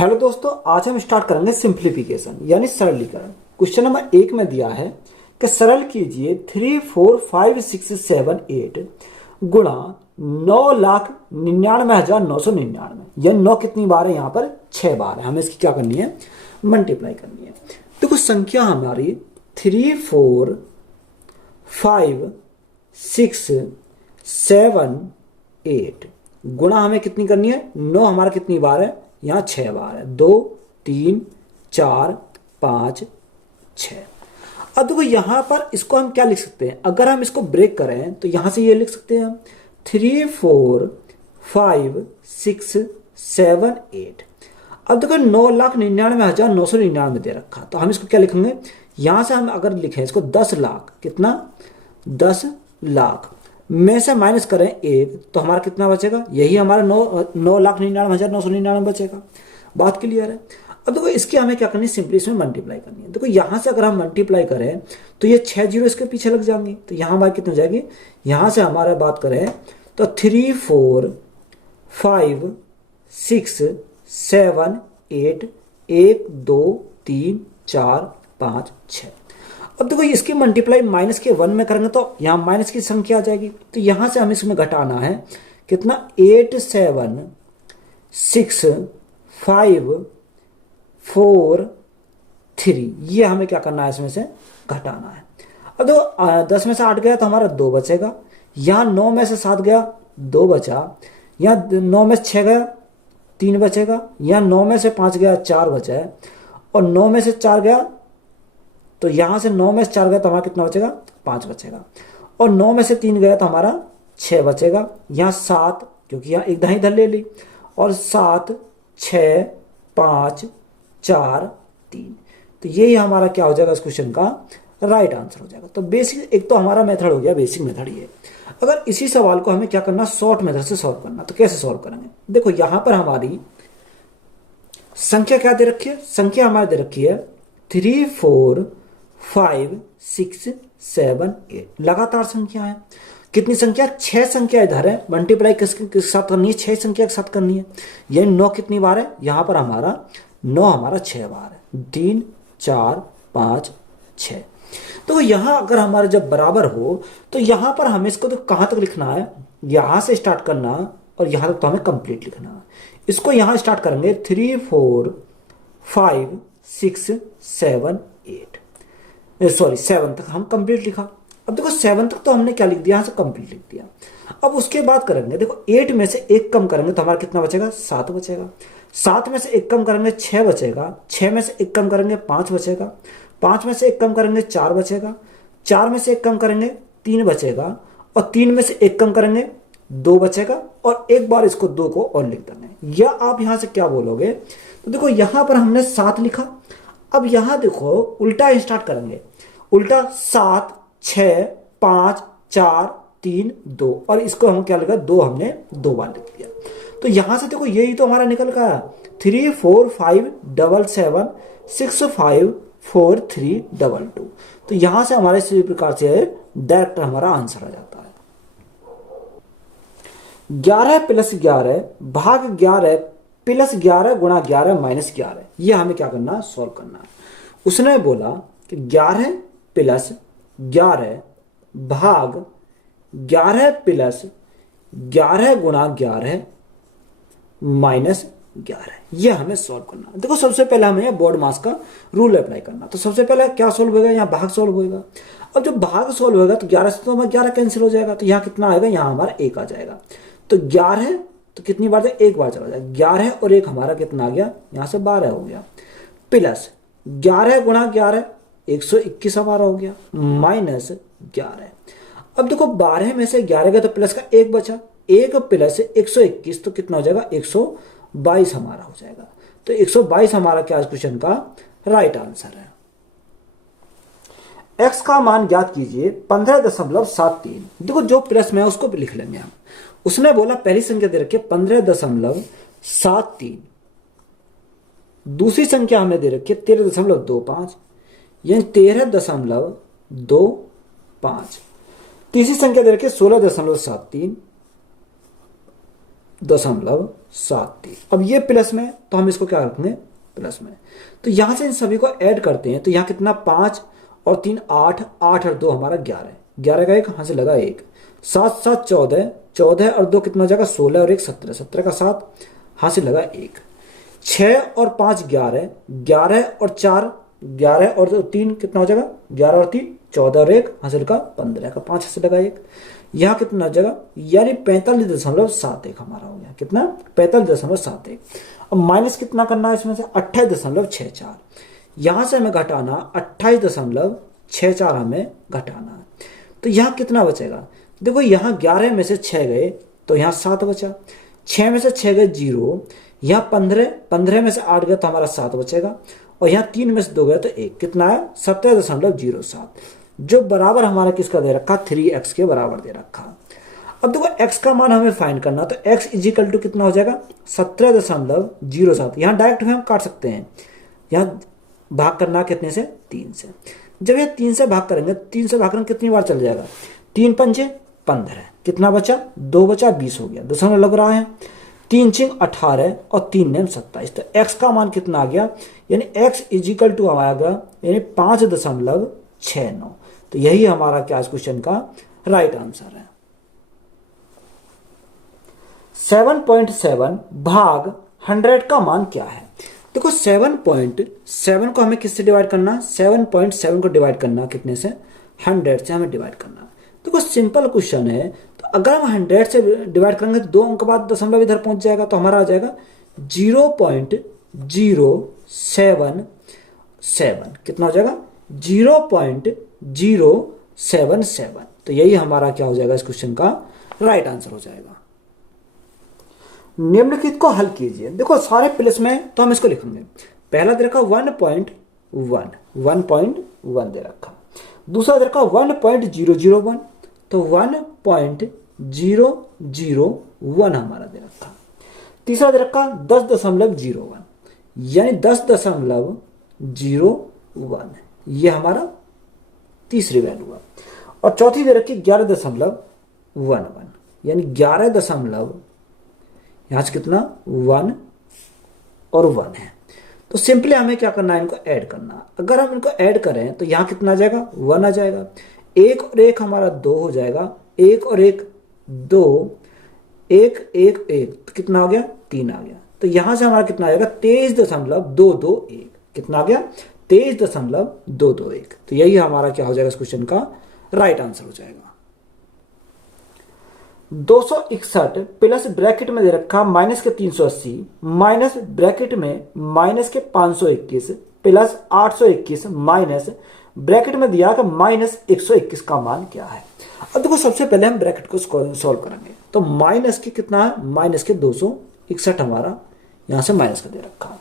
Hello दोस्तों, आज हम स्टार्ट करेंगे सिंप्लीफिकेशन यानी सरलीकरण। क्वेश्चन नंबर 1 में दिया है कि सरल कीजिए 3, 4, 5, 6, 7, 8 गुणा 9,99,999। यह 9 कितनी बार है? यहाँ पर 6 बार है। हमें इसकी क्या करनी है? मल्टीप्लाई करनी है। देखो संख्या हमारी 3, 4, 5, 6, 7, 8 गुणा हमें कितनी करनी है? 9 हमारा कितनी बार है? यहाँ 6 बार है। 2, 3, 4, 5, 6। अब देखो यहाँ पर इसको हम क्या लिख सकते हैं? अगर हम इसको ब्रेक करें तो यहाँ से ये लिख सकते हैं हम 3, 4, 5, 6, 7, 8। अब देखो 9,99,999 दे रखा, तो हम इसको क्या लिखेंगे? यहाँ से हम अगर लिखें इसको 10 लाख, कितना? 10 लाख में से माइनस करें 1 तो हमारा कितना बचेगा? यही हमारा 9,99,999 बचेगा। बात क्लियर है? अब देखो इसकी हमें क्या करनी है? सिंपली इसमें मल्टीप्लाई करनी है। देखो यहाँ से अगर हम मल्टीप्लाई करें तो ये 6 जीरो इसके पीछे लग जाएंगे, तो यहाँ हमारी कितनी हो जाएगी? यहाँ से हमारा बात करें तो 3, 4, 5, 6, 7, 8, 1, 2, 3, 4, 5, 6। अब देखो इसकी मल्टीप्लाई माइनस के 1 में करेंगे तो यहाँ माइनस की संख्या आ जाएगी, तो यहाँ से हमें इसमें घटाना है कितना? 8, 7, 6, 5, 4, 3। ये हमें क्या करना है? इसमें से घटाना है। अब देखो 10 में से 8 गया तो हमारा 2 बचेगा। यहाँ 9 में से 7 गया, 2 बचा। यहाँ 9 में से 6 गया, 3 बचेगा। यहाँ 9 में से 5 गया, 4 बचा है। और 9 में से 4 गया तो यहाँ से 9 में से 4 गया तो हमारा कितना बचेगा? 5 बचेगा। और 9 में से 3 गया तो हमारा 6 बचेगा। यहाँ 7, क्योंकि यहाँ एक दाई इधर ले ली। और 7, 6, 5, 4, 3। तो यही हमारा क्या हो जाएगा? इस क्वेश्चन का राइट आंसर हो जाएगा। तो बेसिक एक तो हमारा मेथड हो गया, बेसिक मेथड ये। अगर इसी सवाल को हमें क्या करना? शॉर्ट मेथड से सॉल्व करना। तो कैसे सॉल्व करेंगे? देखो यहाँ पर हमारी संख्या क्या दे रखी है? संख्या हमारी दे रखी है 3, 4, 5, 6, 7, 8। लगातार संख्या है। कितनी संख्या? 6 संख्या इधर है। मल्टीप्लाई किसके साथ करनी है? 6 संख्या के साथ करनी है। ये 9 कितनी बार है? यहाँ पर हमारा 9 हमारा 6 बार है। 3, 4, 5, 6। तो यहाँ अगर हमारे जब बराबर हो तो यहाँ पर हमें इसको तो कहाँ तक लिखना है? यहाँ से स्टार्ट करना और यहाँ तक तो हमें कंप्लीट लिखना है। इसको यहाँ स्टार्ट करेंगे 3, 4, 5, 6, 7, 8। सॉरी 7 तक हम कंप्लीट लिखा। अब देखो 7 तक तो हमने क्या लिख दिया? यहाँ से कंप्लीट लिख दिया। अब उसके बाद करेंगे, देखो 8 में से 1 कम करेंगे तो हमारा कितना बचेगा? 7 बचेगा। 7 में से 1 कम करेंगे 6 बचेगा। 6 में से 1 कम करेंगे 5 बचेगा। 5 में से 1 कम करेंगे 4 बचेगा। 4 में से 1 कम करेंगे 3 बचेगा। और 3 में से 1 कम करेंगे 2 बचेगा। और एक बार इसको 2 को और लिख देंगे। या आप यहां से क्या बोलोगे? तो देखो यहां पर हमने 7 लिखा। अब यहां देखो उल्टा स्टार्ट करेंगे। उल्टा 7, 6, 5, 4, 3, 2। और इसको हम क्या लिखा? 2 हमने 2 बार लिख दिया। तो यहां से देखो यही तो हमारा निकल गया 3, 4, 5, 7, 7, 6, 5, 4, 3, 2, 2। तो यहां से हमारे इसी प्रकार से डायरेक्ट हमारा आंसर आ जाता है 11 + 11 भाग 11 + 11 गुणा 11 - 11। ये हमें क्या करना? सॉल्व करना है। उसने बोला कि 11 + 11 भाग 11 + 11 गुणा 11 - 11। ये हमें सॉल्व करना। देखो सबसे पहले हमें बोर्ड मास का रूल अप्लाई करना। तो सबसे पहले क्या सॉल्व होगा? यहाँ भाग सॉल्व होगा। अब जब भाग सॉल्व होगा तो 11 से तो हमारा 11 कैंसिल हो जाएगा। तो यहाँ कितना आएगा? यहाँ हमारा 1 आ जाएगा। तो 11 तो कितनी बार? 1 बार चला जाएगा। 11 और 1 हमारा कितना आ गया? यहाँ से 12 हो गया। प्लस 11 गुणा 11 121 हमारा हो गया। - 11। अब देखो 12 में से 11 गया तो प्लस का 1 बचा। 1 + 121 तो कितना हो जाएगा? 122 हमारा हो जाएगा। तो 122 हमारा क्या क्वेश्चन का राइट आंसर है। x का मान ज्ञात कीजिए 15.73। देखो जो प्लस में है उसको भी लिख लेंगे हम। उसने बोला पहली संख्या दे रखी है 15.73। दूसरी संख्या हमें दे रखी है 13.25 यानी 13.25। तीसरी संख्या दे रखी है 16.73। 0.73। अब ये प्लस में, तो हम इसको क्या रखेंगे प्लस में। तो यहां से इन सभी को ऐड करते हैं, तो यहाँ कितना 5 और 3 8, 8 और 2 हमारा 11, 11 का 1 यहाँ से लगा 1, 7 7 14, 14 और 2 कितना हो जाएगा 16 और 1 17, 17 का 7 यहाँ से लगा 1, 6 और 5 11, 11 और 4 11 और 3 कितना हो जाएगा 11 और 3 14 और 1 यहाँ से लगा 15 का 5 से लगा 1, यहाँ कितना हो जाएगा यानी 45.71 हमारा हो गया। कितना 45.71। अब माइनस कितना करना है इसमें से 28.64, यहाँ से हमें घटाना 28.64 हमें घटाना है। तो यहाँ कितना बचेगा, देखो यहाँ 11 में से 6 गए तो यहाँ 7 बचा, 6 में से 6 गए 0, यहाँ 15 में से 8 गए तो हमारा 7 बचेगा, और यहाँ 3 में से 2 गए तो 1, कितना है 17.07, जो बराबर हमारा किसका दे रखा 3x के बराबर दे रखा। अब देखो x का मान हमें फाइंड करना, तो x इजिकल टू कितना हो जाएगा 17.07। यहाँ डायरेक्ट में हम काट सकते हैं, यहाँ भाग करना कितने से 3 से। जब ये 3 से भाग करेंगे, 3 से भाग करेंगे कितनी बार चल जाएगा 3 पंजे 15, कितना बचा 2 बचा 20 हो गया, दशमलव लग रहा है, 3 चिंग 18 और 3 नेम 27। तो x का मान कितना आ गया, यानी x इजिकल टू हमारा गया यानी 5.69। तो यही हमारा क्या इस क्वेश्चन का राइट आंसर है। 7.7 भाग 100 का मान क्या है। देखो 7.7 को हमें किससे डिवाइड करना, 7.7 को डिवाइड करना कितने से 100 से हमें डिवाइड करना। देखो सिंपल क्वेश्चन है, तो अगर हम 100 से डिवाइड करेंगे तो 2 अंक बाद दशमलव इधर पहुंच जाएगा, तो हमारा आ जाएगा 0.077, कितना हो जाएगा 0.077। तो यही हमारा क्या हो जाएगा इस क्वेश्चन का राइट आंसर हो जाएगा। निम्नलिखित को हल कीजिए। देखो सारे प्लस में तो हम इसको लिखेंगे, पहला दे रखा 1.1 दे रखा, दूसरा दे रखा 1.001, तो 1.001 हमारा दे रखा, तीसरा दे रखा 10.01 यानी 10.01, ये हमारा तीसरी वैल्यू है, और चौथी दे रखी 11.11 यानी 11 यहां से कितना 1 और 1 है। तो सिंपली हमें क्या करना है, इनको ऐड करना। अगर हम इनको ऐड करें तो यहां कितना आ जाएगा 1 आ जाएगा, 1 और 1 हमारा 2 हो जाएगा, 1 और 1 2, 1 1 1 तो कितना हो गया 3 आ गया। तो यहां से हमारा कितना आएगा 23.221, कितना आ गया 23.221। तो यही हमारा क्या हो जाएगा इस क्वेश्चन का राइट आंसर हो जाएगा। 261 प्लस ब्रैकेट में दे रखा माइनस के 380 माइनस ब्रैकेट में माइनस के 521 प्लस 821 माइनस ब्रैकेट में दिया कि माइनस 121 का मान क्या है। अब देखो सबसे पहले हम ब्रैकेट को सॉल्व करेंगे, तो माइनस के कितना है माइनस के 261 हमारा यहां से माइनस का दे रखा।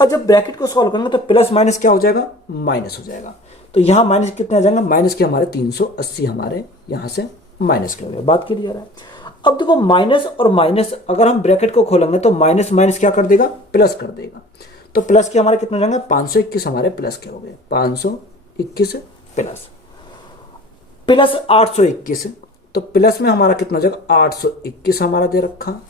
और जब ब्रैकेट को सॉल्व करेंगे तो प्लस माइनस क्या हो जाएगा माइनस हो जाएगा, तो यहां माइनस कितने आ जाएंगे माइनस के हमारे 380 हमारे यहां से माइनस के हो गया, बात क्लियर आ रहा है। अब देखो माइनस और माइनस अगर हम ब्रैकेट को खोलेंगे तो माइनस माइनस क्या कर देगा प्लस कर देगा, तो प्लस के हमारे कितने हो जाएंगे 521 हमारे प्लस के हो गए, 521 प्लस प्लस 821, तो प्लस में हमारा कितना हो जाएगा 821 हमारा दे रखा,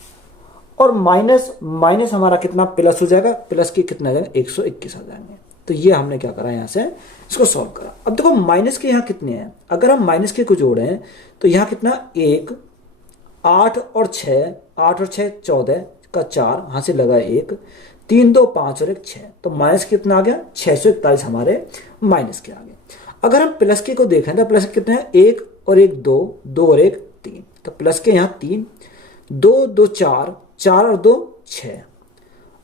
और माइनस माइनस हमारा कितना प्लस हो जाएगा, प्लस के कितना आ जाएगा 121 आ जाएंगे। तो ये हमने क्या करा यहाँ से इसको सॉल्व करा। अब देखो माइनस के यहाँ कितने हैं, अगर हम माइनस के को जोड़ें तो यहाँ कितना 1 8 और 6 8 और 6 14 का 4 यहाँ से लगा 1 3 2 5 और 1 6, तो माइनस कितना आ गया 641 हमारे माइनस के आ गए। अगर हम प्लस के को देखें तो प्लस कितने हैं 1 और 1 2 2 और 1 3, तो प्लस के यहाँ 3 2 2 4 4 और 2 6,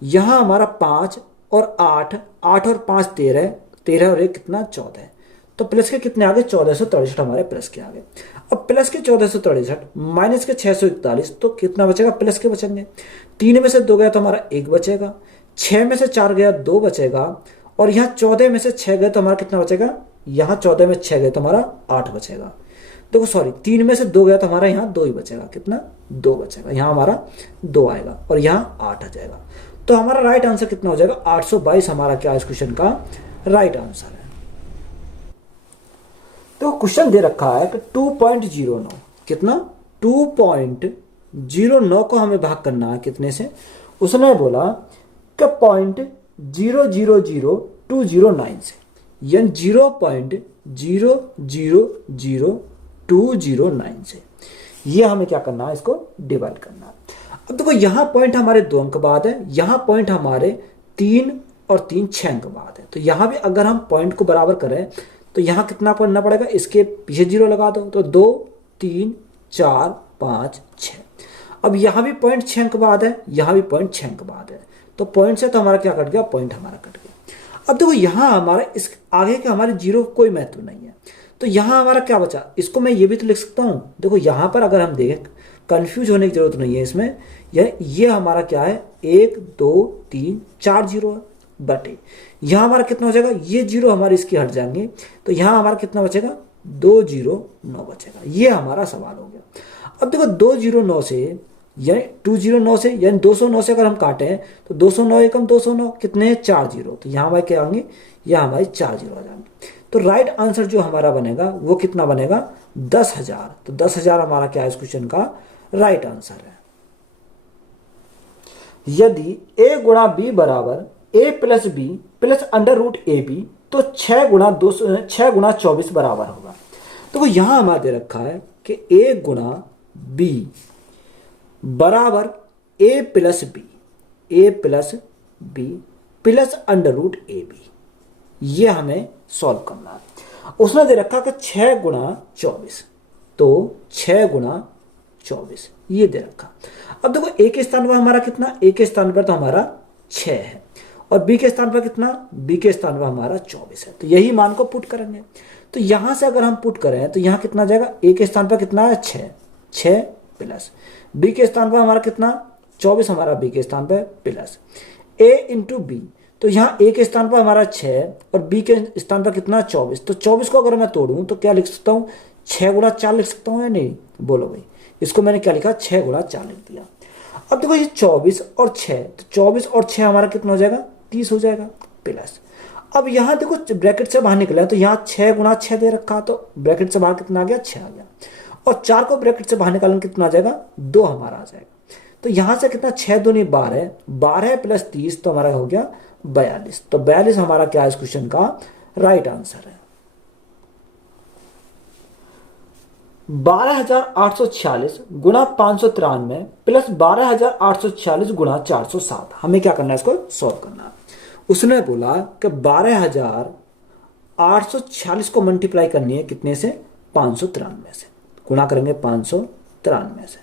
यहाँ हमारा 5 और 8 8 और 5 13 13 और 1 कितना 14, तो प्लस के कितने आ गए 1463 हमारे प्लस के आ गए। अब प्लस के 1463 माइनस के 641, तो कितना बचेगा प्लस के बचेंगे, 3 में से 2 गया तो हमारा 1 बचेगा, 6 में से 4 गया 2 बचेगा, और यहाँ 14 में से 6 गए तो हमारा कितना बचेगा, यहाँ 14 में 6 गए तो हमारा 8 बचेगा। देखो सॉरी 3 में से 2 गया तो हमारा यहाँ 2 ही बचेगा, कितना 2 बचेगा, यहाँ हमारा 2 आएगा और यहाँ 8 आ जाएगा। तो हमारा राइट आंसर कितना हो जाएगा 822 हमारा क्या इस क्वेश्चन का राइट आंसर है। तो क्वेश्चन दे रखा है कि 2.09 कितना 2.09 0.09 को हमें भाग करना है कितने से, उसने बोला कि 0.000209 से, यानी 0.000209 से। ये हमें क्या करना है, इसको डिवाइड करना है। अब देखो यहाँ पॉइंट हमारे 2 अंक बाद है, यहाँ पॉइंट हमारे 3 और 3 6 अंक बाद है। तो यहाँ भी अगर हम पॉइंट को बराबर करें तो यहाँ कितना करना पड़ेगा, इसके पीछे 0 लगा दो, तो 2 3 4 5 6। अब यहाँ भी पॉइंट 6 अंक बाद है, यहाँ भी पॉइंट 6 अंक बाद है, तो पॉइंट से तो हमारा क्या कट गया, पॉइंट हमारा कट गया। अब देखो यहाँ हमारा इस आगे के हमारे 0 कोई महत्व नहीं है, तो यहाँ हमारा क्या बचा, इसको मैं ये भी तो लिख सकता हूँ। देखो यहाँ पर अगर हम देखें, कंफ्यूज होने की जरूरत नहीं है इसमें, ये हमारा क्या है, 1 2 3 4 0 है, बटे यहाँ हमारा कितना हो जाएगा, ये 0 हमारे इसके हट जाएंगे, तो यहाँ हमारा कितना बचेगा, 209 बचेगा। ये हमारा सवाल हो गया। अब देखो 209 से यानी 209 से यानी 209 से अगर हम काटें तो 209 एकम 209 कितने हैं, 4 0, तो यहाँ हमारे क्या आएंगे, यहाँ हमारे 4 0 आ जाएंगे। तो राइट आंसर जो हमारा बनेगा वो कितना बनेगा, 10,000। तो 10,000 हमारा क्या है इस क्वेश्चन का राइट आंसर है। यदि a गुणा b बराबर a plus B plus under root A B, तो 6 गुणा 24 बराबर होगा। तो वो यहां हमारे दे रखा है कि a गुणा b बराबर a plus B plus under root A B, ये हमें सॉल्व करना है। उसने दे रखा कि 6 गुणा 24, तो 6 गुणा 24 ये दे रखा। अब देखो a के स्थान पर हमारा कितना, a के स्थान पर तो हमारा 6 है, और b के स्थान पर कितना, b के स्थान पर हमारा 24 है। तो यही मान को पुट करेंगे। तो यहां से अगर हम पुट करें तो यहाँ कितना जाएगा, a के स्थान पर कितना है 6 प्लस b के स्थान पर हमारा कितना 24, हमारा b के स्थान पर प्लस a इंटू बी, तो यहाँ a के स्थान पर हमारा 6 और b के स्थान पर कितना 24। तो 24 को अगर मैं तोड़ूं तो क्या लिख सकता हूँ, 6 गुणा 4 लिख सकता हूँ या नहीं, बोलो भाई। इसको मैंने क्या लिखा, 6 गुणा 4 लिख दिया। अब देखो ये 24 और 6, तो 24 और 6 हमारा कितना हो जाएगा, 30 हो जाएगा प्लस। अब यहाँ देखो ब्रैकेट से बाहर निकला है, तो यहाँ 6 गुणा 6 दे रखा, तो ब्रैकेट से बाहर कितना आ गया, 6 आ गया। और 4 को ब्रैकेट से बाहर निकालना कितना आ जाएगा, 2 हमारा आ जाएगा। तो यहाँ से कितना 6 दूनी 12, 12 प्लस 30 तो हमारा हो गया 42। तो 42 हमारा क्या है इस क्वेश्चन का राइट आंसर है। 12,846 गुणा 593 प्लस 12,846 गुणा 407, हमें क्या करना है, इसको सॉल्व करना है। उसने बोला कि 12,846 को मल्टीप्लाई करनी है कितने से, 593 से, गुणा करेंगे 593 से,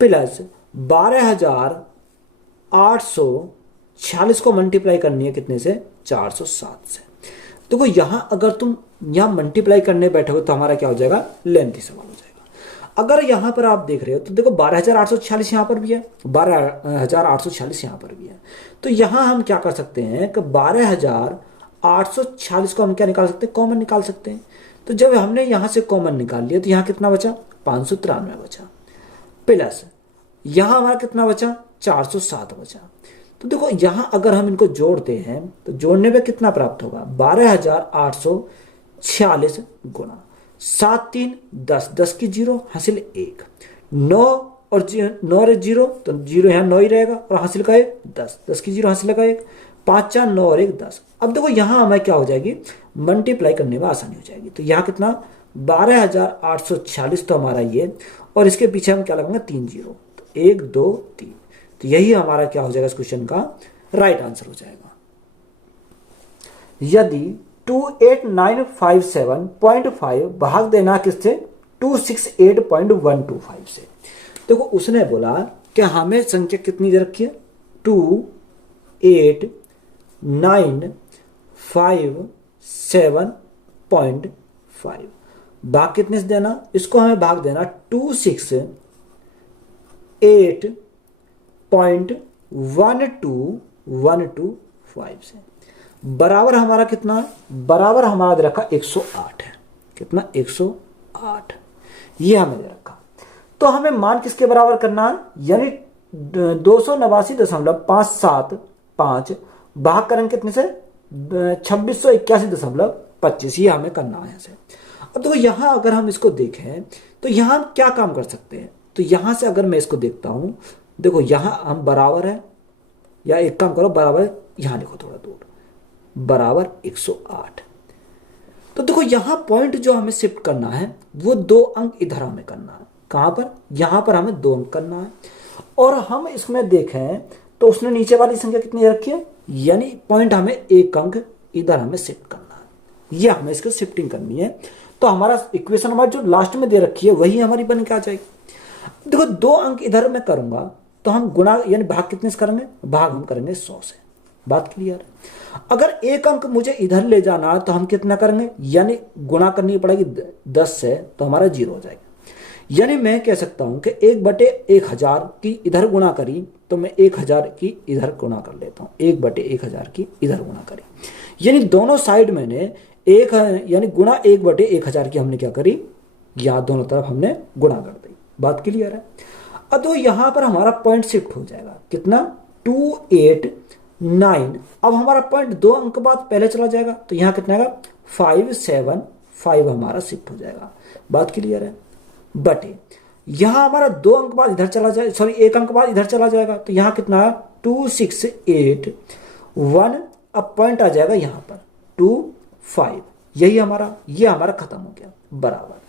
प्लस 12,846 को मल्टीप्लाई करनी है कितने से, 407 से। देखो यहां अगर तुम यहां मल्टीप्लाई करने बैठोगे तो हमारा क्या हो जाएगा, लेंथी सवाल हो जाएगा। अगर यहां पर आप देख रहे हो तो देखो 12,846 यहां पर भी है, 12,846 यहां पर भी है। तो यहां हम क्या कर सकते हैं कि 12,846 को हम क्या निकाल सकते हैं, कॉमन निकाल सकते हैं। तो जब हमने यहां से कॉमन निकाल लिया तो यहां कितना बचा, 593 बचा, प्लस यहां हमारा कितना बचा, 407 बचा। तो देखो यहां अगर हम इनको जोड़ते हैं तो जोड़ने पे कितना प्राप्त होगा, 12,846 गुणा 7 3 10, 10 की 0 हासिल 1, 9 और 9 0, तो 0 यहाँ 9 ही रहेगा, और हासिल का 1 10, 10 की 0 हासिल का 1, 5 4 9 और 1 10। अब देखो यहाँ हमें क्या हो जाएगी, मल्टीप्लाई करने में आसानी हो जाएगी। तो यहाँ कितना 12,846 तो हमारा ये, और इसके पीछे हम क्या लगाएंगे, 3 0, तो 1 2 3। तो यही हमारा क्या हो जाएगा इस क्वेश्चन का राइट आंसर हो जाएगा। यदि 28957.5 भाग देना किससे, 268.125 से। देखो उसने बोला कि हमें संख्या कितनी दे रखी है, 28957.5 भाग कितने से देना, इसको हमें भाग देना 268.12125 से। बराबर हमारा कितना है, बराबर हमारा दे रखा 108 है, कितना 108 ये हमें दे रखा। तो हमें मान किसके बराबर करना है, यानी 289.575 भाग करेंगे कितने से, 2681.25, ये हमें करना है ऐसे। अब देखो यहां अगर हम इसको देखें तो यहां हम क्या काम कर सकते हैं, तो यहां से अगर मैं इसको देखता हूं, देखो यहां हम बराबर है, या एक काम करो बराबर है, यहां लिखो थोड़ा दूर, बराबर 108। तो देखो यहां पॉइंट जो हमें शिफ्ट करना है वो 2 अंक इधर हमें करना है। कहां पर? यहां पर हमें 2 अंक करना है। और हम इसमें देखें तो उसने नीचे वाली संख्या कितनी रखी है, यानी पॉइंट हमें 1 अंक इधर हमें शिफ्ट करना है, ये हमें इसको शिफ्टिंग करनी है। तो हमारा इक्वेशन हमारी जो लास्ट में दे रखी है वही हमारी बन के आ जाएगी। देखो 2 अंक इधर मैं करूंगा तो हम गुणा यानी भाग कितने से करेंगे, भाग हम करेंगे 100 से। बात क्लियर है। अगर 1 अंक मुझे इधर ले जाना है तो हम कितना करेंगे, यानी गुणा करनी पड़ेगी 10 से, तो हमारा 0 हो जाएगा। यानी मैं कह सकता हूं कि 1/1000 की इधर गुणा करी तो मैं 1000 की इधर गुणा कर लेता हूं, 1/1000 की इधर गुणा करी, यानी दोनों साइड मैंने एक यानी गुणा 1/1000 की हमने क्या करी, यहां दोनों तरफ हमने गुणा कर दी। बात क्लियर है। अब तो यहां पर हमारा पॉइंट शिफ्ट हो जाएगा, कितना 289। अब हमारा पॉइंट 2 अंक बाद पहले चला जाएगा, तो यहां कितना आएगा 575 हमारा शिफ्ट हो जाएगा। बात क्लियर है। बटे यहां हमारा 2 अंक बाद इधर चला जाए, सॉरी 1 अंक बाद इधर चला जाएगा, तो यहां कितना है 2681। अब पॉइंट आ जाएगा यहां पर 25, यही हमारा, ये हमारा खत्म हो गया बराबर।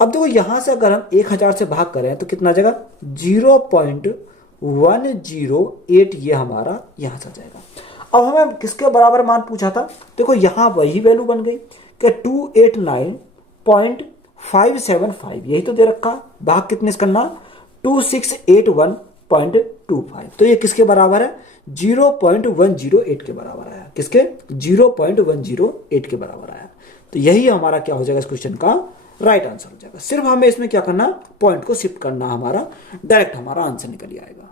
अब देखो यहां से अगर हम 1000 से भाग करें तो कितना आ जाएगा 0.108, ये हमारा यहां से आ जाएगा। अब हमें किसके बराबर मान पूछा था, देखो यहां वही वैल्यू बन गई कि 289.575, यही तो दे रखा, भाग कितने से करना 2681.25, तो ये किसके बराबर है 0.108 के बराबर आया। किसके 0.108 के बराबर आया। तो यही हमारा क्या हो जाएगा इस क्वेश्चन का राइट आंसर हो जाएगा। सिर्फ हमें इसमें क्या करना, पॉइंट को शिफ्ट करना, हमारा डायरेक्ट हमारा आंसर निकल आएगा।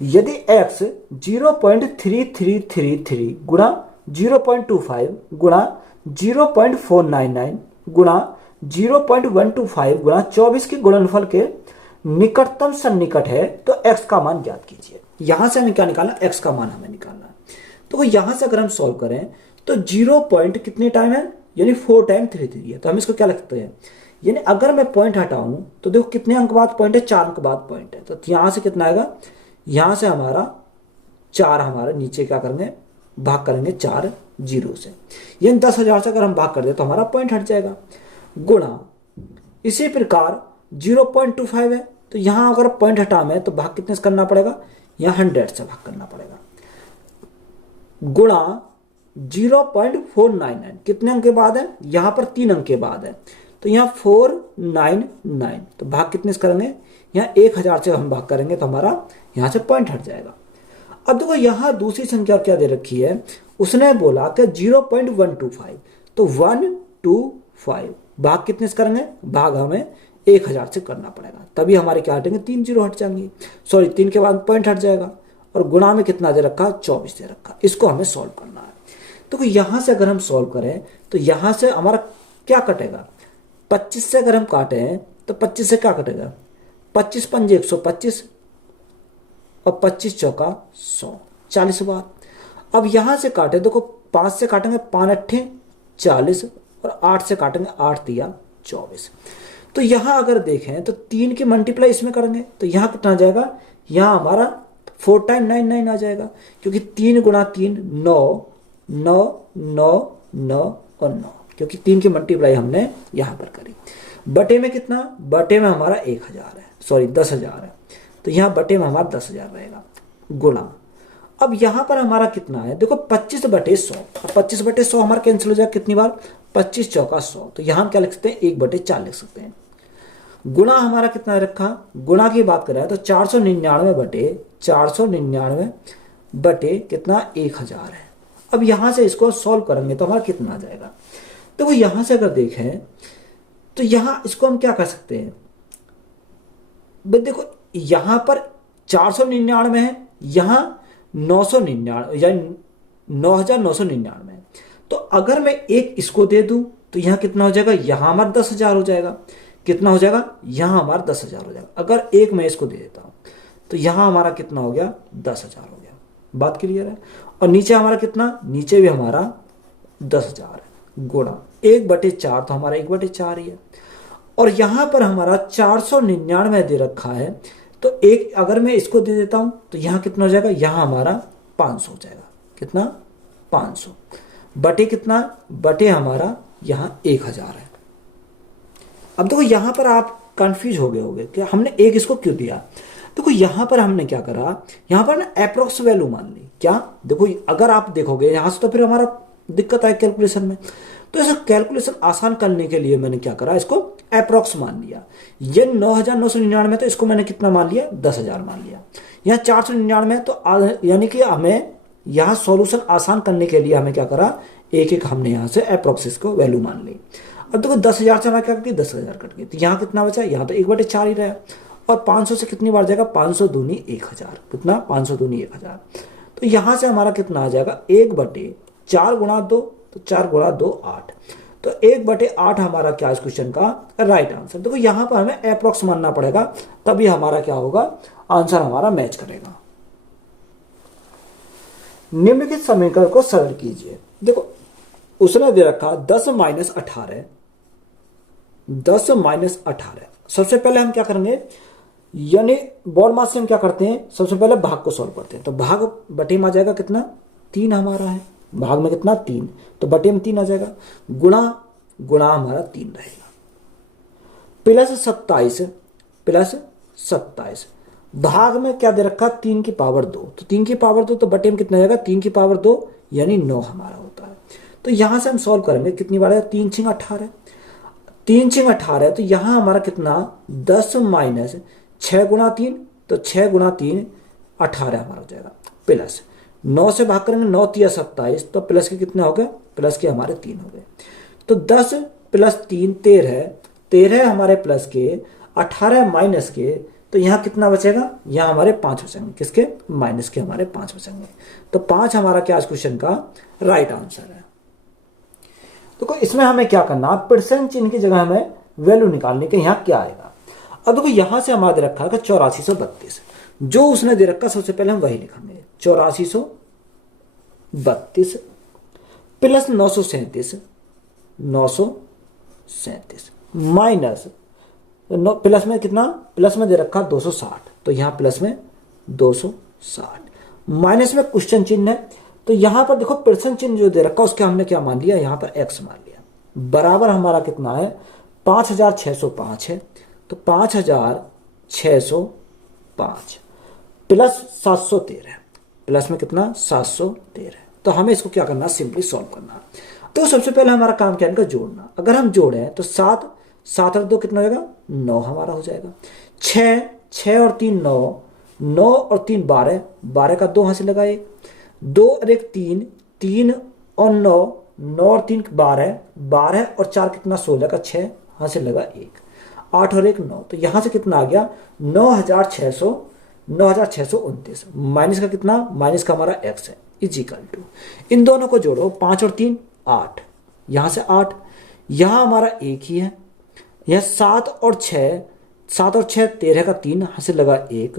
यदि x 0.3333 गुणा 0.25 गुणा 0.499 गुणा 0.125 गुणा 24 के गुणनफल के निकटतम सन्निकट है तो x का मान ज्ञात कीजिए। यहां से हमें क्या निकालना, x का मान हमें निकालना है। तो यहां से अगर हम सॉल्व करें तो 0 पॉइंट कितने टाइम है, यानी 4 टाइम 33 है, तो हम इसको क्या लिखते हैं, यानी अगर मैं पॉइंट हटाऊं तो देखो कितने अंक बाद पॉइंट है, 4 अंक बाद पॉइंट है, तो यहां से कितना आएगा, यहां से हमारा 4, हमारा नीचे क्या करेंगे भाग करेंगे 4 0 से, यानी 10,000 से अगर हम भाग कर दे तो हमारा पॉइंट हट जाएगा। गुणा इसी प्रकार 0.25 है, तो यहां अगर पॉइंट हटाना है तो भाग कितने से करना पड़ेगा, यहां 100 से भाग करना पड़ेगा। गुणा 0.499 कितने अंक के बाद है, यहां पर 3 अंक के बाद है, तो यहां 499, तो भाग कितने से करेंगे, यहां 1000 से हम भाग करेंगे तो हमारा यहां से पॉइंट हट जाएगा। अब देखो यहां दूसरी संख्या क्या दे रखी है, उसने बोला कि 0.125, तो 125 भाग कितने से करेंगे, भाग हमें 1000 से करना पड़ेगा, तभी हमारे क्या हटेंगे 3 0 हट जाएंगे, सॉरी 3 के बाद पॉइंट हट जाएगा। और गुणा में कितना दे रखा, 24 दे रखा, इसको हमें सॉल्व करना है। तो यहां से अगर हम सॉल्व करें तो यहां से हमारा क्या कटेगा, 25 से अगर हम काटे हैं तो 25 से क्या कटेगा, 25 पंजे 125 और 25 चौका 100, 40 बार। अब यहां से काटे, देखो 5 से काटेंगे 5 अट्ठे 40 और 8 से काटेंगे 8 तिया 24। तो यहां अगर देखें तो 3 की मल्टीप्लाई इसमें करेंगे तो यहां कितना आ जाएगा, यहां हमारा 4 टाइम 99 आ जाएगा, क्योंकि 3 गुणा 3 9 9 9 9 और 9, क्योंकि 3 की मल्टीप्लाई हमने यहां पर करी। बटे में कितना, बटे में हमारा 1000 है, सॉरी 10,000 है, तो यहां बटे में हमारा 10,000 रहेगा। गुणा अब यहां पर हमारा कितना है, देखो 25/100, 25/100 हमारा कैंसिल हो जाएगा कितनी बार, 25 चौका 100, तो यहां हम क्या लिख सकते हैं 1/4 लिख सकते हैं। गुणा हमारा कितना रखा, गुणा की बात कर रहा है तो 499 बटे कितना 1000 है। अब यहां से इसको सॉल्व करेंगे तो हमारा कितना आ जाएगा, तो वो यहां से अगर देखें तो यहां इसको हम क्या कर सकते हैं, देखो यहां पर 499 है, यहां 999 यानी 9999 है, तो अगर मैं एक इसको दे दूं तो यहां कितना हो जाएगा, यहां हमारा 10,000 हो जाएगा, कितना हो जाएगा, यहां हमारा 10,000 हो जाएगा। अगर एक मैं इसको दे देता हूं तो यहां हमारा कितना हो गया 10,000 हो गया। बात क्लियर है। और नीचे हमारा कितना, नीचे भी हमारा 10,000 है। गुणा 1/4, तो हमारा 1/4 ही है। और यहां पर हमारा 499 दे रखा है, तो एक अगर मैं इसको दे देता हूं तो यहां कितना हो जाएगा, यहां हमारा 500 हो जाएगा। कितना, 500 बटे कितना, बटे हमारा यहां 1000 है। अब देखो यहां पर आप कंफ्यूज हो गए होंगे कि हमने एक इसको क्यों दिया। देखो यहां पर हमने क्या करा, यहां पर ना अप्रोक्स वैल्यू मान ली। क्या, देखो अगर आप देखोगे यहां से तो फिर हमारा दिक्कत है कैलकुलेशन में, तो इसे कैलकुलेशन आसान करने के लिए मैंने क्या करा, इसको अप्रोक्स मान लिया। ये 9999 तो इसको मैंने कितना मान लिया, 10,000 मान लिया। यहाँ 499 तो यानी कि हमें यहाँ सॉल्यूशन आसान करने के लिए हमें क्या करा, एक एक हमने यहाँ से अप्रोक्स को वैल्यू मान ली। अब देखो 10,000 से हमारा क्या कट गई, 10,000 कट गई, तो यहाँ कितना बचा, यहाँ तो 1/4 ही रहा। और 500 से कितनी बार जाएगा, 500 दूनी 1000, कितना, 500 दूनी 1000। तो यहाँ से हमारा कितना आ जाएगा, 1/4 गुणा 2, तो 4 गुणा 2 8, तो 1/8 हमारा क्या इस क्वेश्चन का राइट आंसर। देखो यहाँ पर हमें अप्रोक्स मानना पड़ेगा, तभी हमारा क्या होगा, आंसर हमारा मैच करेगा। निम्नलिखित समीकरण को सरल कीजिए। देखो उसने दे रखा 10 - 18, 10 - 18। सबसे पहले हम क्या करेंगे, यानी बॉड मास से हम क्या करते हैं, सबसे पहले भाग को सॉल्व करते हैं। तो भाग बटे में आ जाएगा कितना, 3 हमारा है, भाग में कितना 3, तो बटे में 3 आ जाएगा, गुणा गुणा हमारा 3 रहेगा, प्लस 27, प्लस 27, भाग में क्या दे रखा, 3 की पावर 2, तो 3 की पावर 2, तो बटे में कितना जाएगा, 3 की पावर 2 यानी 9 हमारा होता है। तो यहां से हम सॉल्व करेंगे, कितनी बार है, 3 × 18, 3 × 18, तो यहां हमारा कितना, 10 - 6 गुणा 3, तो 6 गुणा 3 18 हमारा हो जाएगा, प्लस 9 से भाग करेंगे, 9 × 3 = 27, तो प्लस के कितने हो गए, प्लस के हमारे 3 हो गए, तो 10 + 3 13, 13 हमारे प्लस के, 18 माइनस के, तो यहाँ कितना बचेगा, यहाँ हमारे 5 बचेंगे, किसके, माइनस के हमारे 5 बचेंगे। तो 5 हमारा क्या इस क्वेश्चन का राइट आंसर है। देखो इसमें हमें क्या करना, परसेंट चिन्ह की जगह हमें वैल्यू निकालने के, यहाँ क्या आएगा। अब देखो यहां से हमारा दे रखा है 8432, जो उसने दे रखा सबसे पहले हम वही लिखेंगे, 8432 प्लस 937, 937 माइनस, प्लस में कितना, प्लस में दे रखा 260, तो यहां प्लस में 260, माइनस में क्वेश्चन चिन्ह है, तो यहां पर देखो परसेंट चिन्ह जो दे रखा उसके हमने क्या मान लिया, यहां पर x मान लिया, बराबर हमारा कितना है, 5605 है, तो 5605 प्लस 713, प्लस में कितना 713, तो हमें इसको क्या करना, सिंपली सॉल्व करना। तो सबसे पहले हमारा काम क्या है, इनका जोड़ना। अगर हम जोड़े तो 7 7 और 2 कितना हो जाएगा, 9 हमारा हो जाएगा, 6 6 और 3 9, 9 और 3 12, 12 का 2 हाथ से लगाए, 2 और 1 3, 3 और 9, 9 और 3 12, 12 और 4 कितना 16 का 6 हाथ से लगा 1, 8 और 1 9, तो यहां से कितना आ गया 9629, माइनस का कितना, माइनस का हमारा x है, इजिकल टू, इन दोनों को जोड़ो, 5 और 3 8, यहां से 8, यहां हमारा 1 ही है, यह 7 और 6, 7 और 6 13 का 3 हाथ से लगा 1,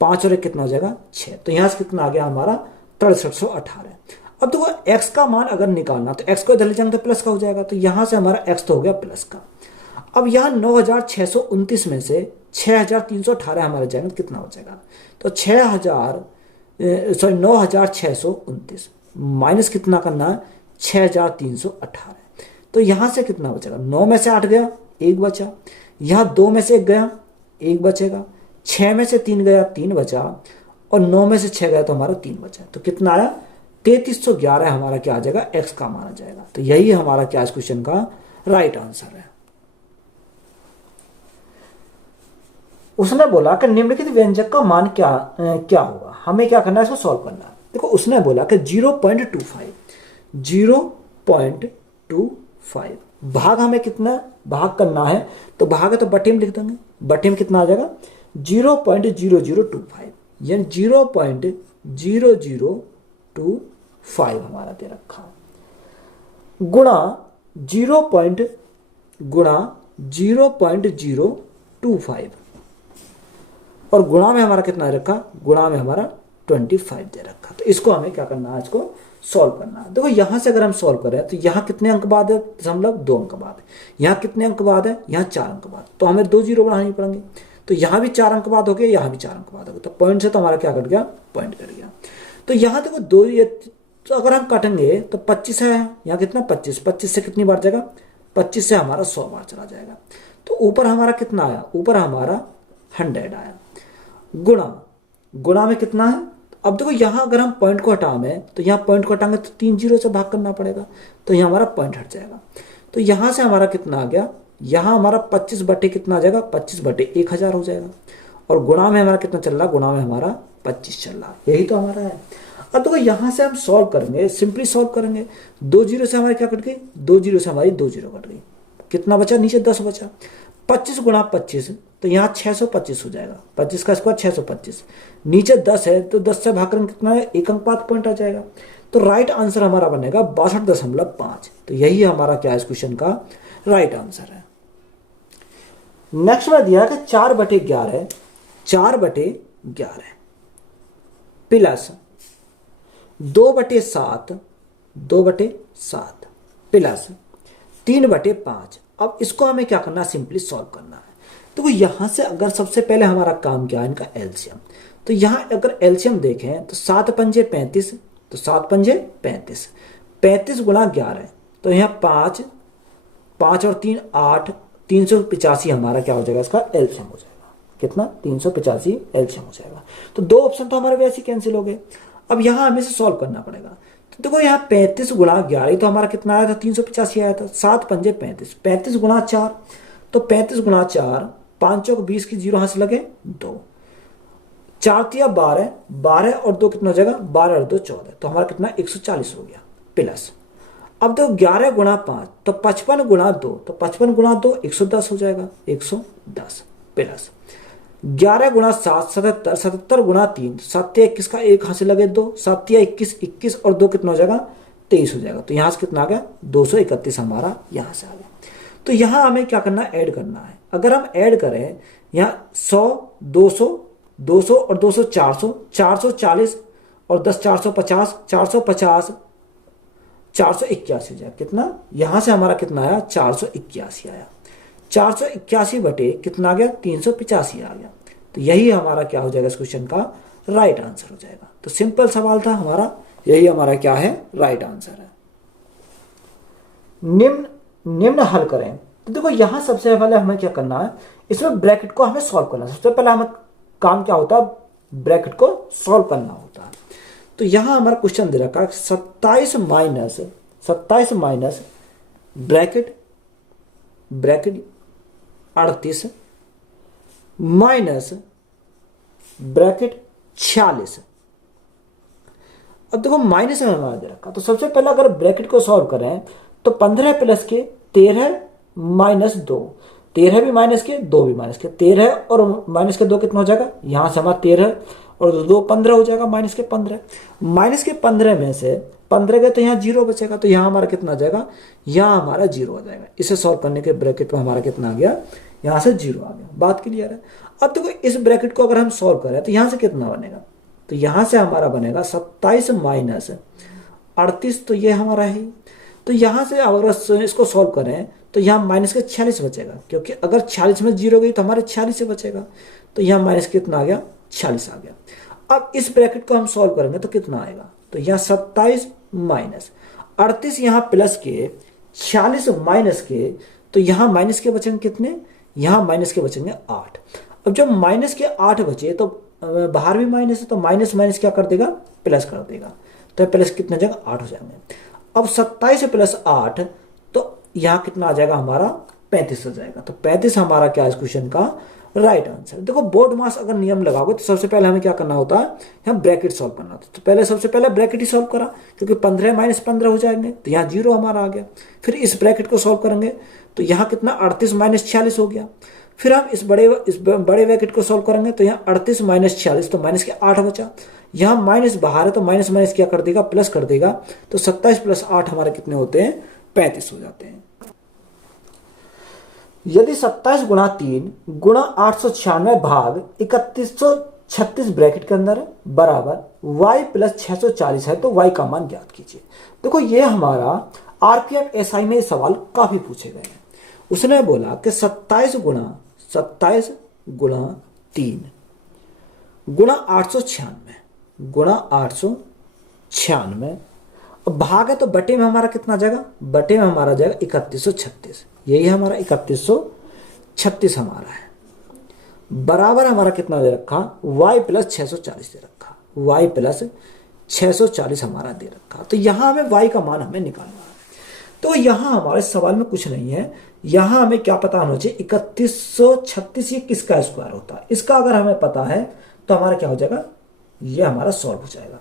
5 और 1 कितना हो जाएगा 6, तो यहां से कितना आ गया हमारा 6318। अब देखो x का मान अगर निकालना तो x को इधर ले जाएंगे तो प्लस का हो जाएगा, तो यहां से हमारा x तो हो गया प्लस का। अब यहाँ 9629 में से 6318 हमारे जाएंगे तो कितना हो जाएगा, तो 9629 माइनस कितना करना है 6318, तो यहां से कितना बचेगा, 9 में से 8 गया 1 बचा, यहाँ 2 में से 1 गया 1 बचेगा, 6 में से 3 गया 3 बचा, और 9 में से 6 गया तो हमारा 3 बचा, तो कितना आया 3311 हमारा क्या आ जाएगा, x का मान आ जाएगा। तो यही हमारा क्या इस क्वेश्चन का राइट आंसर है। उसने बोला कि निम्नलिखित व्यंजक का मान क्या होगा, हमें क्या करना है, इसको सॉल्व करना है। देखो उसने बोला कि 0.25 भाग हमें कितना भाग करना है, तो भाग है तो बटे में लिख देंगे, बटे में कितना आ जाएगा 0.0025, यानी 0.0025 हमारा दे रखा है, गुणा 0.025, और गुणा में हमारा कितना रखा, गुणा में हमारा 25 दे रखा। तो इसको हमें क्या करना है, इसको सॉल्व करना है। देखो यहां से अगर हम सॉल्व करें तो यहाँ कितने अंक बाद है, 0.2 अंक बाद है। यहाँ कितने अंक बाद है, यहाँ 4 अंक बाद, तो हमें 2 जीरो बढ़ानी पड़ेंगे। तो यहाँ भी 4 अंक बाद हो गया, यहाँ भी 4 अंक बाद हो गया। तो पॉइंट से तो हमारा क्या कट गया, पॉइंट कट गया। तो यहाँ देखो दो, ये तो अगर हम काटेंगे तो 25 है, यहाँ कितना 25, 25 से कितनी बार जाएगा, 25 से हमारा 100 बार चला जाएगा। तो ऊपर हमारा कितना आया, ऊपर हमारा 100 आया। गुणा में कितना है, अब देखो यहाँ अगर हम पॉइंट को हटाएं तो यहाँ पॉइंट को हटाएंगे तो 3 जीरो से भाग करना पड़ेगा, तो यहाँ हमारा पॉइंट हट जाएगा। तो यहाँ से हमारा कितना आ गया, यहाँ हमारा 25 बटे कितना आ जाएगा, 25 बटे 1000 हो जाएगा। और गुणा में हमारा कितना चल रहा है, गुणा में हमारा 25 चल रहा है, यही तो हमारा है। अब देखो यहाँ से हम सॉल्व करेंगे, सिंपली सॉल्व करेंगे। 2 जीरो से हमारी क्या कट गई, 2 जीरो से हमारी 2 जीरो कट गई। कितना बचा, नीचे 10 बचा। 25 गुणा 25 तो यहाँ 625 हो जाएगा, 25 का स्क्वायर 625। नीचे 10 है तो 10 से भाग करेंगे कितना है, 1 अंक बाद पॉइंट आ जाएगा। तो राइट आंसर हमारा बनेगा 62.5। तो यही हमारा क्या है, इस क्वेश्चन का राइट आंसर है। नेक्स्ट में दिया कि 4/11 4/11 प्लस 2/7 2/7 प्लस 3/5। अब इसको हमें क्या करना है, सिंपली सॉल्व करना है। तो यहां से अगर सबसे पहले हमारा काम क्या है, इनका एलसीएम। तो यहां अगर एलसीएम देखें तो 7 पंजे 35, तो 7 पंजे 35, 35 गुणा 11 तो यहाँ 5 5 और 3 8, 385 हमारा क्या हो जाएगा, इसका एलसीएम हो जाएगा। कितना, 385 एलसीएम हो जाएगा। तो 2 ऑप्शन तो हमारे वैसे ही कैंसिल हो गए। अब यहाँ हमें से सॉल्व करना पड़ेगा। तो देखो यहाँ 35 गुणा 11 तो हमारा कितना आया था, 385 आया था। 7 पंजे 35, 35 गुणा 4 तो 35 गुणा 4, 5 और 20 की जीरो हाथ से लगे 2, 4 तिया 12, 12 और 2 कितना हो जाएगा, 12 और 2 14। तो हमारा कितना 140 हो गया। प्लस अब देखो 11 गुणा 5 तो 55 गुणा 2 तो 55 गुणा 2 110 हो जाएगा, 110 प्लस 11 गुणा 7 77, 77 गुणा 3 7 या 21 का एक हाथ से लगे 2, 7 या 21, 21 और 2 कितना हो जाएगा, 23 हो जाएगा। तो यहाँ से कितना आ गया, 231 हमारा यहाँ से आ गया। तो यहाँ हमें क्या करना है, ऐड करना है। अगर हम ऐड करें यहाँ 100 200 200 और 200 400, 440 और 10 450, 450 481 हो जाएगा। कितना, यहाँ से हमारा कितना आया, 481 आया। 481 बटे कितना आ गया, 385 आ गया। तो यही हमारा क्या हो जाएगा, इस क्वेश्चन का राइट आंसर हो जाएगा। तो सिंपल सवाल था हमारा, यही हमारा क्या है, राइट आंसर है। निम्न हल करें। तो देखो यहां सबसे पहले हमें क्या करना है, इसमें ब्रैकेट को हमें सॉल्व करना है। सबसे पहले हमें काम क्या होता है, ब्रैकेट को सॉल्व करना होता है। तो यहां हमारा क्वेश्चन दे रखा है 27 माइनस ब्रैकेट 38 माइनस ब्रैकेट 46। अब देखो माइनस में हमारा दे रखा, तो सबसे पहले अगर ब्रैकेट को सॉल्व करें तो 15 प्लस के 13 माइनस 2, 13 भी माइनस के 2 भी माइनस के, 13 और माइनस के 2 कितना हो जाएगा, यहां से हमारा 13 और 2 15 हो जाएगा, माइनस के 15। माइनस के 15 में से 15 गए तो यहाँ 0 बचेगा, तो यहाँ हमारा कितना आ जाएगा, यहाँ हमारा 0 आ जाएगा। इसे सॉल्व करने के ब्रैकेट में हमारा कितना आ गया, यहाँ से 0 आ गया। बात क्लियर है। अब देखो इस ब्रैकेट को अगर हम सॉल्व करें तो यहाँ से कितना बनेगा, तो यहाँ से हमारा बनेगा 27 माइनस 38, तो ये हमारा है। तो यहाँ से अगर इसको सॉल्व करें तो यहाँ माइनस के 46 बचेगा, क्योंकि अगर 46 में 0 गई तो हमारे 46 से बचेगा। तो यहाँ माइनस कितना आ गया, 46 आ गया। अब इस ब्रैकेट को हम सॉल्व करेंगे तो कितना आएगा, तो यहाँ 27 माइनस 38, यहाँ प्लस के 46 माइनस के, तो यहाँ माइनस के बचेंगे कितने, यहाँ माइनस के बचेंगे 8। अब जब माइनस के 8 बचे तो बाहर भी माइनस है, तो माइनस माइनस क्या कर देगा, प्लस कर देगा। तो प्लस कितने जगह 8 हो जाएंगे। अब 27 प्लस 8 तो यहाँ कितना आ जाएगा, हमारा 35 हो जाएगा। तो 35 हमारा क्या है इस क्वेश्चन का राइट आंसर। देखो बोर्ड मास अगर नियम लगाओगे तो सबसे पहले हमें क्या करना होता है, यहाँ ब्रैकेट सॉल्व करना होता है। तो पहले सबसे पहले ब्रैकेट ही सॉल्व करा, क्योंकि 15 माइनस 15 हो जाएंगे, तो यहाँ 0 हमारा आ गया। फिर इस ब्रैकेट को सॉल्व करेंगे तो यहाँ कितना 38 माइनस 46 हो गया। फिर हम इस बड़े ब्रैकेट को सॉल्व करेंगे तो यहाँ 38 माइनस 46, तो माइनस के 8 बचा। यहाँ माइनस बाहर है तो माइनस माइनस क्या कर देगा, प्लस कर देगा। तो 27 प्लस 8 हमारे कितने होते हैं, 35 हो जाते हैं। यदि 27 गुणा 3 गुणा 896 भाग 36 ब्रैकेट के अंदर है बराबर y प्लस 640 है, तो y का मान ज्ञात कीजिए। देखो ये हमारा आरपीएफ एसआई में सवाल काफी पूछे गए हैं। उसने बोला कि 27 गुणा 3 गुणा 896 अब भाग है तो बटे में हमारा कितना जाएगा, बटे में हमारा जाएगा 3136, यही हमारा 3136 हमारा है, बराबर हमारा कितना दे रखा, y प्लस 640 दे रखा, y प्लस 640 हमारा दे रखा। तो यहां हमें y का मान हमें निकालना है। तो यहां हमारे सवाल में कुछ नहीं है, यहां हमें क्या पता होना चाहिए, 3136 ये किसका स्क्वायर होता है, इसका अगर हमें पता है तो हमारा क्या हो जाएगा, ये हमारा सॉल्व हो जाएगा।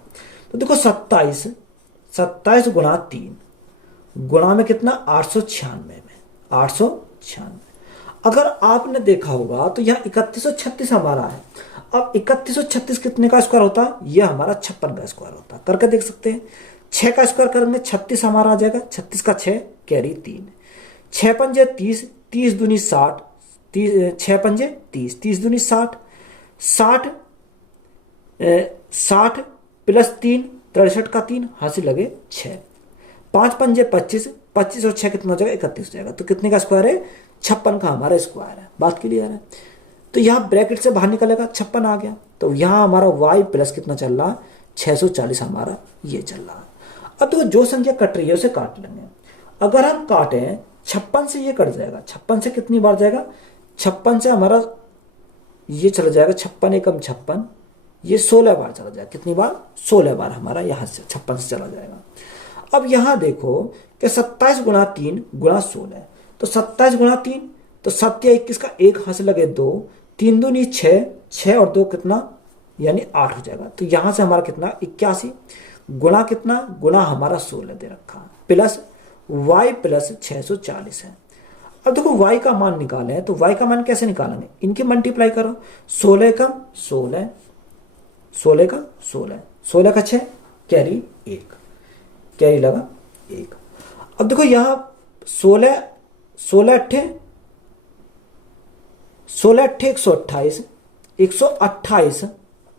तो देखो 27 गुणा 3 गुणा में कितना 896 अगर आपने देखा होगा तो यहाँ 3136 हमारा है। अब 3136 कितने का स्क्वायर होता है, ये हमारा 56 का स्क्वायर होता है, करके देख सकते हैं। 6 का स्क्वायर करेंगे 36 हमारा आ जाएगा, 36 का 6 कैरी 3, 6 पंजे 30, 30 दूनी 60, 6 पंजे 30, 30 दूनी 60, 60 प्लस 3 63 का 3 हासिल लगे 6, 5 पंजे 25, 25 और 6 कितना हो जाएगा 31 हो जाएगा। तो कितने का स्क्वायर है, 56 का हमारा स्क्वायर है। बात क्लियर है। तो यहाँ ब्रैकेट से बाहर निकलेगा 56 आ गया, तो यहाँ हमारा y प्लस कितना चल रहा 640 हमारा ये चल रहा। अब तो जो संख्या कट रही है उसे काट लेंगे। अगर हम काटें 56 से ये कट जाएगा, 56 से कितनी बार जाएगा, 56 से हमारा ये चला जाएगा 56 एकम 56, ये 16 बार चला जाएगा। कितनी बार, 16 बार हमारा यहाँ से 56 से चला जाएगा। अब यहाँ देखो कि 27 गुणा 3 गुणा 16, तो 27 गुणा 3 तो 7 या 21 का 1 हासिल लगे 2, 3 दूनी 6, 6 और 2 कितना यानी 8 हो जाएगा। तो यहाँ से हमारा कितना 81 गुणा कितना, गुणा हमारा 16 दे रखा प्लस y प्लस 640 है। अब देखो y का मान निकाले तो y का मान कैसे निकालेंगे, इनकी मल्टीप्लाई करो, 16 का 16, 16 का 16, 16 का 6 कैरी 1, कैरी लगा 1। अब देखो यहाँ 16 अट्ठे 128, 128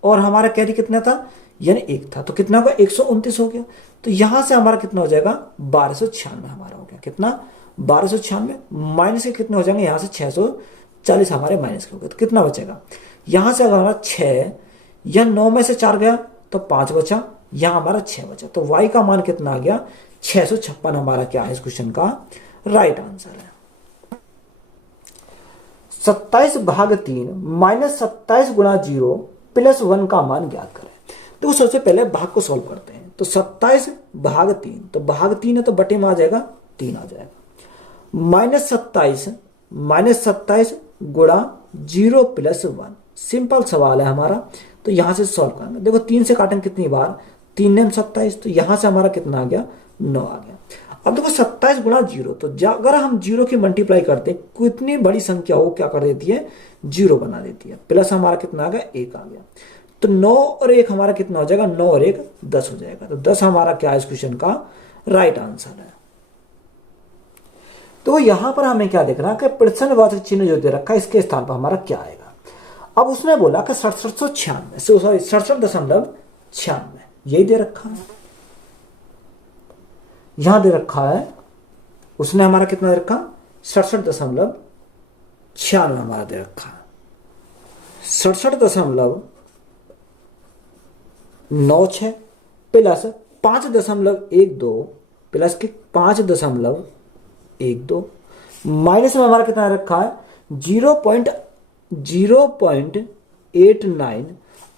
और हमारा कैरी कितना था यानी 1 था, तो कितना होगा 129 हो गया। तो यहां से हमारा कितना हो जाएगा 1296 हमारा हो गया, कितना 1296 माइनस के कितने हो जाएंगे, यहां से 640 हमारे माइनस के हो गए, तो कितना बचेगा, यहां से अगर हमारा 6 या 9 में से 4 गया तो 5 बचा, यहां हमारा 6 बचा। तो y का मान कितना आ गया 656 हमारा क्या है इस क्वेश्चन का राइट आंसर है। 27 भाग 3 माइनस 27 गुणा 0 प्लस 1 का मान ज्ञात करें। तो सबसे पहले भाग को सॉल्व करते हैं। तो 27 भाग 3, तो भाग 3 है तो बटे में आ जाएगा 3 आ जाएगा, माइनस 27 गुणा 0 प्लस 1, सिंपल सवाल है हमारा। तो यहां से सॉल्व करेंगे। देखो 3 से काटेंगे कितनी बार, 3 ने 27, तो यहां से हमारा कितना आ गया 9 आ गया। अब देखो 27 गुणा 0, तो अगर हम 0 की मल्टीप्लाई करते हैं कितनी बड़ी संख्या हो क्या कर देती है 0 बना देती है, प्लस हमारा कितना आ गया 1 आ गया। तो 9 और 1 हमारा कितना हो जाएगा, 9 और 1 10 हो जाएगा। तो 10 हमारा क्या है इस क्वेश्चन का राइट आंसर है। तो यहां पर हमें क्या देखना है कि प्रश्नवाचक चिन्ह जो दे रखा है इसके स्थान पर हमारा क्या आएगा। अब उसने बोला कि 6796 यही दे रखा है, यहां दे रखा है, उसने हमारा कितना दे रखा 67.96 हमारा दे रखा है, 67.96 प्लस 5.12 प्लस के 5.12 माइनस में हमारा कितना रखा है 0.89।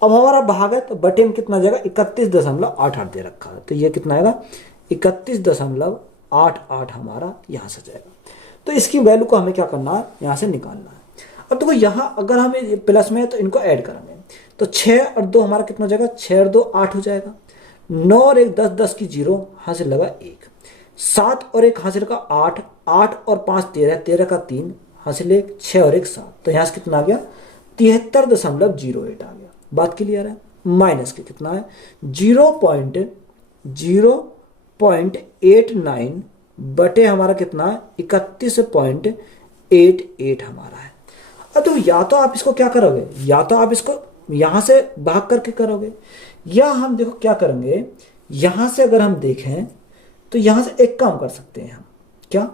अब हमारा भाग है तो बटे में कितना जाएगा 31.88 दे रखा है, तो ये कितना आएगा 31.88 हमारा यहां से जाएगा। तो इसकी वैल्यू को हमें क्या करना है यहां से निकालना है। अब देखो यहां अगर हमें प्लस में है तो इनको ऐड करेंगे, तो 6 और 2 हमारा कितना हो जाएगा 6 और 2 8 हो जाएगा, 9 और 1 10, 10 की 0 हासिल लगा 1, 7 और 1 हासिल का 8, 8 और 5 13, 13 का 3 हासिल 1, 6 और 1 7, तो यहां से कितना आ गया 73.08 आ गया। बात क्लियर है। माइनस के कितना है 0.89 बटे हमारा कितना है 31.88 हमारा है। अब तो या तो आप इसको क्या करोगे, या तो आप इसको यहां से भाग करके करोगे, या हम देखो क्या करेंगे, यहां से अगर हम देखें तो यहां से एक काम कर सकते हैं हम, क्या,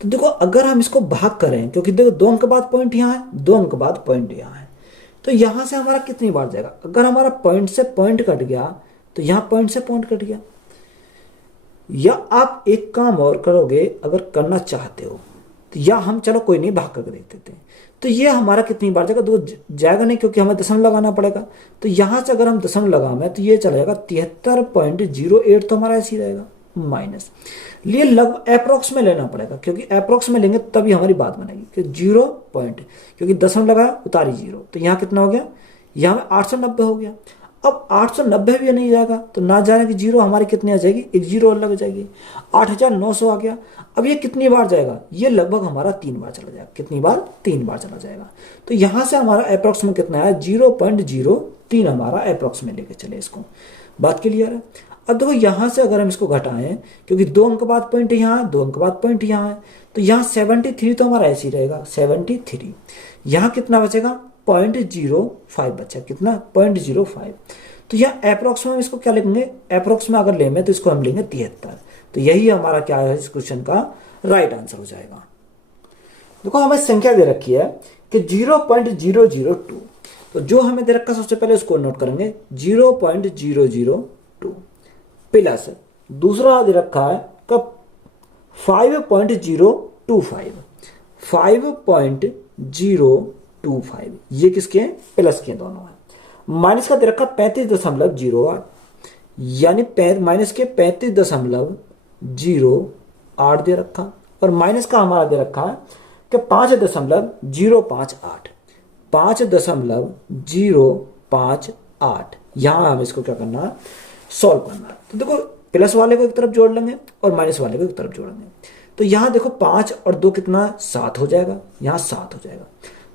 तो देखो अगर हम इसको भाग करें, क्योंकि देखो 2 अंक बाद पॉइंट यहाँ है, 2 अंक बाद पॉइंट यहाँ है, तो यहां से हमारा कितनी बार जाएगा, अगर हमारा पॉइंट से पॉइंट कट गया तो यहां पॉइंट से पॉइंट कट गया। या आप एक काम और करोगे अगर करना चाहते हो, तो या हम चलो कोई नहीं भाग करके देख देते हैं, तो ये हमारा कितनी बार जाएगा, दो जाएगा नहीं क्योंकि हमें दशमलव लगाना पड़ेगा, तो यहां से अगर हम दशमलव लगाएं तो ये चला जाएगा 73.08, तो हमारा ऐसे ही रहेगा माइनस। लिए लगभग अप्रोक्स में लेना पड़ेगा, क्योंकि अप्रोक्स में लेंगे तभी हमारी बात बनेगी कि 0 पॉइंट, क्योंकि दशमलव लगाया उतारी 0, तो यहाँ कितना हो गया, यहाँ में 890 हो गया। अब 890 भी नहीं जाएगा तो ना जाने की 0 हमारी कितनी आ जाएगी, एक 0 और लग जाएगी, 8900 आ गया। अब ये कितनी बार जाएगा, ये लगभग हमारा 3 बार चला जाएगा, कितनी बार, 3 बार चला जाएगा। तो यहां से हमारा अप्रोक्स में कितना है, 0.03 हमारा अप्रोक्स में लेके चले इसको, बात क्लियर है। अब देखो यहां से अगर हम इसको घटाएं, क्योंकि 2 अंक बाद पॉइंट यहाँ है, 2 अंक बाद पॉइंट यहाँ है, तो यहाँ 73 तो हमारा ऐसे ही रहेगा 73, यहाँ कितना बचेगा 0.05 बचा, कितना 0.05, तो यहाँ अप्रोक्स में हम इसको क्या लिखेंगे, अप्रोक्स में अगर लेंगे तो इसको हम लेंगे 73, तो यही हमारा क्या है इस क्वेश्चन का राइट आंसर हो जाएगा। देखो हमें संख्या दे रखी है कि 0.002, तो जो हमें दे रखा सबसे पहले उसको नोट करेंगे 0.002 प्लस दूसरा दे रखा है कब 5.025, 5.025 ये किसके हैं, प्लस के दोनों हैं। माइनस का दे रखा 35.08, यानी माइनस के 35.08 दे रखा, और माइनस का हमारा दे रखा है कि 5.058, 5.058। यहां हम इसको क्या करना है, सॉल्व करना है। तो देखो प्लस वाले को एक तरफ जोड़ लेंगे और माइनस वाले को एक तरफ जोड़ेंगे, तो यहां देखो 5 और 2 कितना 7 हो जाएगा, यहां 7 हो जाएगा,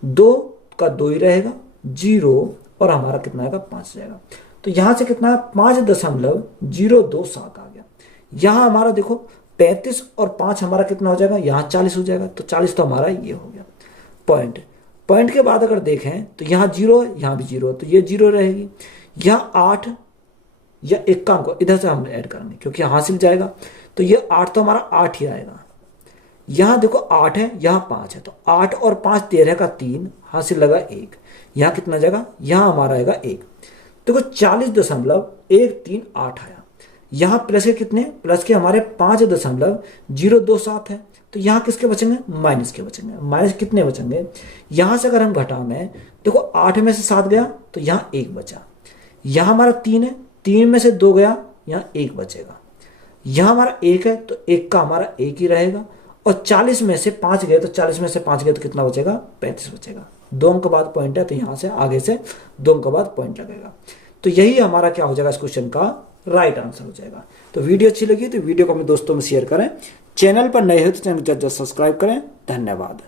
2 का 2 ही रहेगा, 0 और हमारा कितना आएगा 5 जाएगा, तो यहां से कितना है 5.027 आ गया। यहां हमारा देखो 35 और 5 हमारा कितना हो जाएगा, यहां 40 हो जाएगा, तो 40 तो हमारा ये हो गया। पॉइंट के बाद अगर देखें तो यहाँ 0 है, यहाँ भी 0, तो ये 0 रहेगी। यहाँ 8 या एक काम को इधर से हम ऐड करेंगे क्योंकि हासिल जाएगा, तो ये 8 तो हमारा 8 ही आएगा। यहाँ देखो 8 है, यहाँ 5 है, तो 8 और 5 13 का 3, हासिल लगा 1, यहाँ कितना जाएगा, यहाँ हमारा आएगा 1। देखो 40.138 आया। यहाँ प्लस के कितने, प्लस के हमारे 5.027 है, तो यहाँ किसके बचेंगे, माइनस के बचेंगे। माइनस कितने बचेंगे, यहाँ से अगर हम घटाएं देखो 8 में से 7 गया तो यहाँ 1 बचा, यहाँ हमारा 3 है, 3 में से 2 गया, यहाँ 1 बचेगा, यहाँ हमारा 1 है तो 1 का हमारा 1 ही रहेगा, और 40 में से 5 गए तो 40 में से 5 गए तो कितना बचेगा, 35 बचेगा। 2 अंक बाद पॉइंट है तो यहाँ से आगे से 2 अंक बाद पॉइंट लगेगा, तो यही हमारा क्या हो जाएगा इस क्वेश्चन का राइट आंसर हो जाएगा। तो वीडियो अच्छी लगी तो वीडियो को अपने दोस्तों में शेयर करें, चैनल पर नए हो तो चैनल को सब्सक्राइब करें। धन्यवाद।